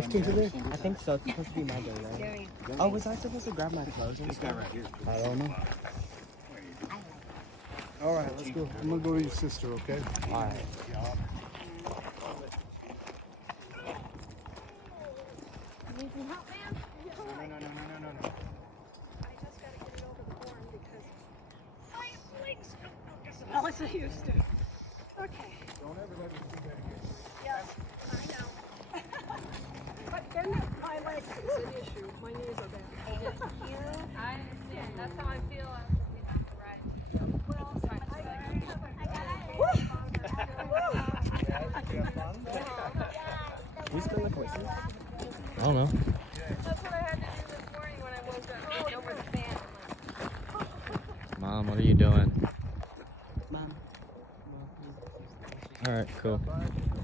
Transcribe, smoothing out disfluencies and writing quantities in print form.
Today? I think so. It's supposed to be my day, right? Oh, was I supposed to grab my clothes? This guy right here. I don't know. All right, let's go. I'm gonna go to your sister, okay? All right. Need some help, ma'am? No. I just gotta get it over the horn because my legs don't work as well as they used to. Okay. Don't ever let me see that again. Yes, I know. But then my legs is an issue. My knees are bad. I understand. That's how I feel after we have to ride. Well, Who's gonna voices? I don't know. That's what I had to do this morning when I woke up. Oh, over the fan. Mom, what are you doing? Mom. All right, cool.